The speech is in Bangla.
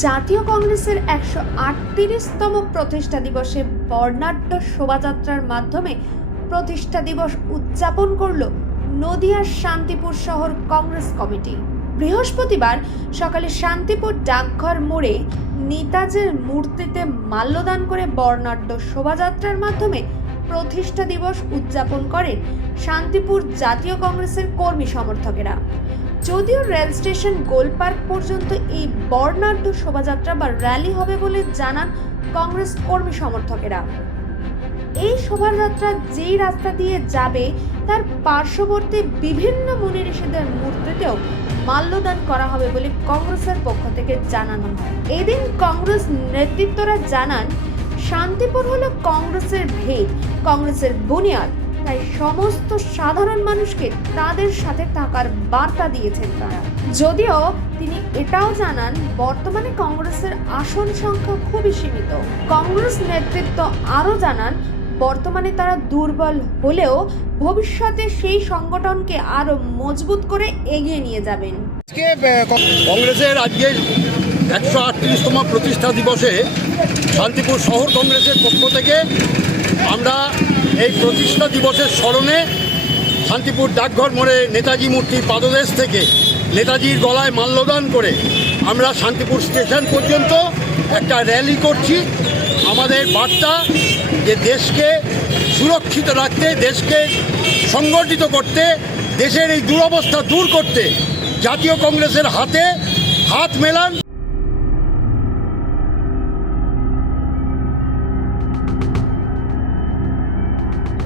জাতীয় কংগ্রেসের একশো আটত্রিশতম প্রতিষ্ঠা দিবসে বর্ণাঢ্য শোভাযাত্রার মাধ্যমে প্রতিষ্ঠা দিবস উদযাপন করল নদিয়ার শান্তিপুর শহর কংগ্রেস কমিটি। বৃহস্পতিবার সকালে শান্তিপুর ডাকঘর মোড়ে নেতাজের মূর্তিতে মাল্যদান করে বর্ণাঢ্য শোভাযাত্রার মাধ্যমে প্রতিষ্ঠা দিবস উদযাপন করেন শান্তিপুর জাতীয় কংগ্রেসের কর্মী সমর্থকেরা। যদিও রেল স্টেশন গোলপার্ক পর্যন্ত এই বর্ণাঢ্য শোভাযাত্রা বা র্যালি হবে বলে জানান কংগ্রেস কর্মী সমর্থকেরা। এই শোভাযাত্রা যেই রাস্তা দিয়ে যাবে, তার পার্শ্ববর্তী বিভিন্ন মুনি ঋষিদের মূর্তিতেও মাল্যদান করা হবে বলে কংগ্রেসের পক্ষ থেকে জানানো হয়। এদিন কংগ্রেস নেতৃত্বরা জানান, শান্তিপুর হলো কংগ্রেসের ভেদ, কংগ্রেসের বুনিয়াদ। তাই সমস্ত সাধারণ মানুষকে তাদের সাথে থাকার বার্তা দিয়েছেন তারা। যদিও তিনি এটাও জানান বর্তমানে কংগ্রেসের আসন সংখ্যা খুবই সীমিত। কংগ্রেস নেতৃত্ব আরও জানান বর্তমানে তারা দুর্বল হলেও ভবিষ্যতে সেই সংগঠনকে আরও মজবুত করে এগিয়ে নিয়ে যাবেন। কংগ্রেসের আজকে একশো আটত্রিশতম প্রতিষ্ঠা দিবসে শান্তিপুর শহর কংগ্রেসের পক্ষ থেকে আমরা এই প্রতিষ্ঠা দিবসের স্মরণে শান্তিপুর ডাকঘর মোড়ে নেতাজি মূর্তির পাদদেশ থেকে নেতাজির গলায় মাল্যদান করে আমরা শান্তিপুর স্টেশন পর্যন্ত একটা র্যালি করছি। আমাদের বার্তা যে দেশকে সুরক্ষিত রাখতে, দেশকে সংগঠিত করতে, দেশের এই দুরবস্থা দূর করতে জাতীয় কংগ্রেসের হাতে হাত মেলান